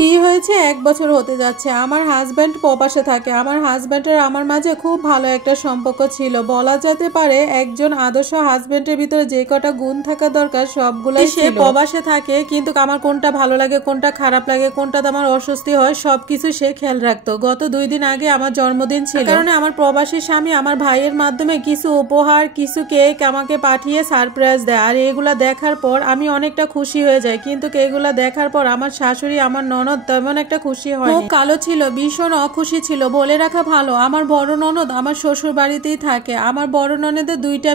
বিয়ে হয়েছে 1 বছর হতে যাচ্ছে। আমার হাজব্যান্ড প্রবাসে থাকে। আমার হাজব্যান্ডের আমার মাঝে খুব ভালো একটা সম্পর্ক ছিল, বলা যেতে পারে একজন আদর্শ হাজব্যান্ডের ভিতরে যে কটা গুণ থাকা দরকার সবগুলাই ছিল। সে প্রবাসে থাকে, কিন্তু আমার কোনটা ভালো লাগে, কোনটা খারাপ লাগে, কোনটাতে আমার অস্বস্তি হয় সবকিছু সে খেয়াল রাখতো। গত 2 দিন আগে আমার জন্মদিন ছিল, কারণে আমার প্রবাসী স্বামী আমার ভাইয়ের মাধ্যমে কিছু উপহার, কিছু কেক আমাকে পাঠিয়ে সারপ্রাইজ দেয়। আর এগুলা দেখার পর আমি অনেকটা খুশি হয়ে যাই, কিন্তু এগুলা দেখার পর আমার শাশুড়ি, আমার ননদ তেমন একটা খুশি হয়। মুখ কালো ছিল, ভীষণ অখুশি ছিল। বলে রাখা ভালো, আমার বড় ননদ আমার শ্বশুর বাড়িতেই থাকে। আমার বড় ননদের 2টা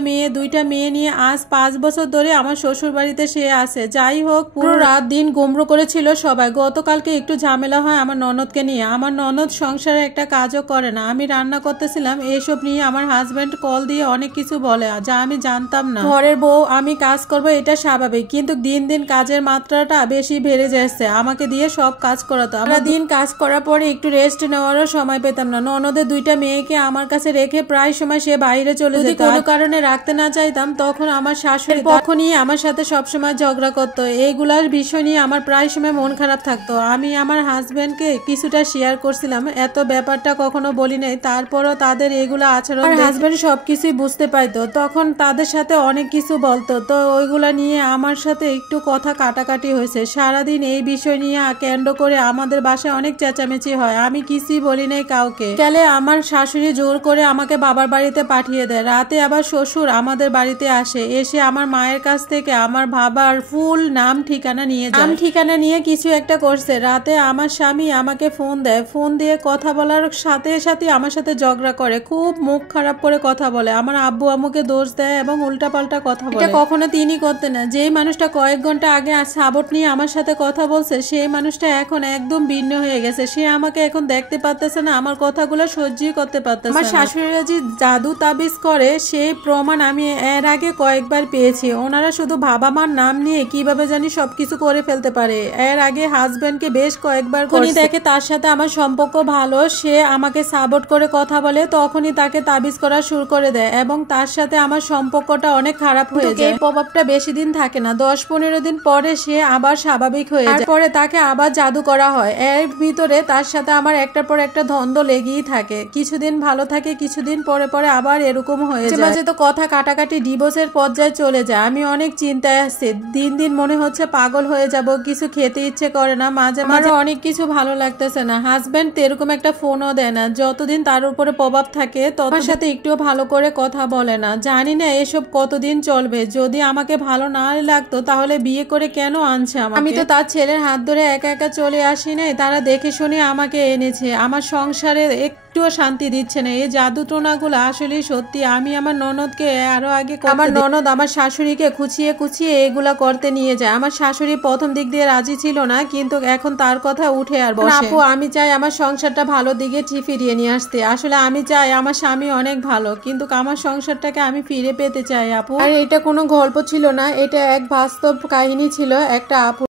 মেয়ে নিয়ে আজ 5 বছর ধরে আমার শ্বশুর বাড়িতে সে আছে। যাই হোক, পুরো রাত দিন গুমড়ো করেছিল সবাই। গতকালকে একটু ঝামেলা হয় আমার ননদকে নিয়ে। আমার ননদ সংসারে একটা কাজও করে না। আমি রান্না করতেছিলাম, এসব নিয়ে আমার হাজব্যান্ড কল দিয়ে অনেক কিছু বলে, যা আমি জানতাম না। ঘরের বউ, আমি কাজ করব এটা স্বাভাবিক, কিন্তু দিন দিন কাজের মাত্রাটা বেশি বেড়ে যাচ্ছে। আমাকে দিয়ে সব কাজ করাতো। আমরা দিন কাজ করার পরে একটু রেস্ট নেওয়ারও সময় পেতাম না। ননদের 2টা মেয়েকে আমার কাছে রেখে প্রায় সময় সে বাইরে চলে যেত। কোনো কারণে রাখতে না চাইতাম, তখন আমার শাশুড়ি পক্ষ নিয়ে আমার সাথে সবসময় ঝগড়া করতো। এইগুলার বিষয় নিয়ে আমার প্রায় সময় মন খারাপ থাকতো। আমি আমার হাজবেন্ডকে কিছুটা শেয়ার করছিলাম, এত ব্যাপারটা কখনো বলি নাই। তারপরও তাদের এগুলা আচরণ হাজবেন্ড সবকিছুই বুঝতে পাইতো, তখন তাদের সাথে অনেক কিছু বলতো। তো ওইগুলা নিয়ে আমার সাথে একটু কথা কাটাকাটি হয়েছে। সারাদিন এই বিষয় নিয়ে কেন্দ্র করে আমাদের বাসায় অনেক চেঁচামেচি হয়। আমি কিছুই বলি নাই কাউকে। গেলে আমার শাশুড়ি জোর করে আমাকে বাবার বাড়িতে পাঠিয়ে দেয়। রাতে আবার শ্বশুর আমাদের বাড়িতে আসে, এসে আমার মায়ের কাছ থেকে আমার বাবার ফুল নাম ঠিকানা নিয়ে যায়। নাম ঠিকানা নিয়ে কিছু একটা করছে। রাতে আমার স্বামী আমাকে ফোন দেয়, ফোন দিয়ে কথা বলার সাথে সাথে আমার সাথে ঝগড়া করে, খুব মুখ খারাপ করে কথা বলে, আমার আব্বু আম্মুকে দোষ দেয় এবং উল্টাপাল্টা কথা বলে। এটা কখনো তিনি করতেন না। যেই মানুষটা কয়েক ঘন্টা আগে সাবট নিয়ে আমার সাথে কথা বলছে, সেই মানুষটা এখন একদম ভিন্ন হয়ে গেছে। সে আমাকে এখন দেখতে পারতেছে না, আমার কথাগুলো সহ্যই করতে পারতেছে না। আমার শাশুড়িরা যে জাদু তাবিজ করে সেই প্রমাণ আমি এর আগে কয়েকবার পেয়েছি। ওনারা শুধু বাবা মার নাম নিয়ে কিভাবে জানি সবকিছু করে ফেলতে পারে। এর আগে হাজবেন্ডকে বেশ কয়েকবার উনি দেখে তার সাথে আমার সম্পর্ক ভালো, সে আমাকে সাপোর্ট করে কথা বলে, তখনই তাকে তাবিজ করা শুরু করে দেয় এবং তার সাথে আমার সম্পর্কটা অনেক খারাপ হয়ে যায়। এই প্রভাবটা বেশি দিন থাকে না, 10-15 দিন পরে সে আবার স্বাভাবিক হয়ে যায়। তারপরে তাকে আবার জাদু করা হয়। এর ভিতরে তার সাথে আমার একটার পর একটা দ্বন্দ্ব লেগেই থাকে। কিছুদিন ভালো থাকে, কিছুদিন পরে পরে আবার এরকম হয়ে যায়। মাঝে তো কথা কাটাকাটি ডিভোর্সের পর্যায়ে চলে যায়। আমি অনেক চিন্তায় আসছি, দিন দিন মনে হচ্ছে পাগল হয়ে যাব, কিছু খেতে ইচ্ছে করে না, মাঝে মাঝে অনেক কিছু ভালো লাগতেছে না। হাজবেন্ড এরকম একটা ফোনও দেয় না, যতদিন তার উপরে প্রভাব থাকে ততদিন সাথে একটু ভালো করে কথা বলে না। জানি না এসব কতদিন চলবে। যদি আমাকে ভালো না লাগতো তাহলে বিয়ে করে কেন আনছে আমাকে? আমি তো তার ছেলের হাত ধরে একা একা চলে আসি নাই, তারা দেখে শুনে আমাকে এনেছে। আমার সংসারে একটুও শান্তি দিচ্ছে না। এই জাদু টোনাগুলো আসলে সত্যি। আমি আমার ননদকে আরো আগে, আমার ননদ আমার শাশুড়িকে খুঁচিয়ে খুঁচিয়ে এগুলা করতে নিয়ে যায়। আমার শাশুড়ি প্রথম দিক দিয়ে রাজি ছিল না, কিন্তু এখন তার কথা উঠে আর বসে। আপু, আমি চাই আমার সংসারটা ভালো দিকে ফিরিয়ে নিয়ে আসতে। আসলে আমি চাই, আমার স্বামী অনেক ভালো, কিন্তু আমার সংসারটাকে আমি ফিরে পেতে চাই আপু। আর এটা কোনো গল্প ছিল না, এটা এক বাস্তব কাহিনী ছিল। একটা আপু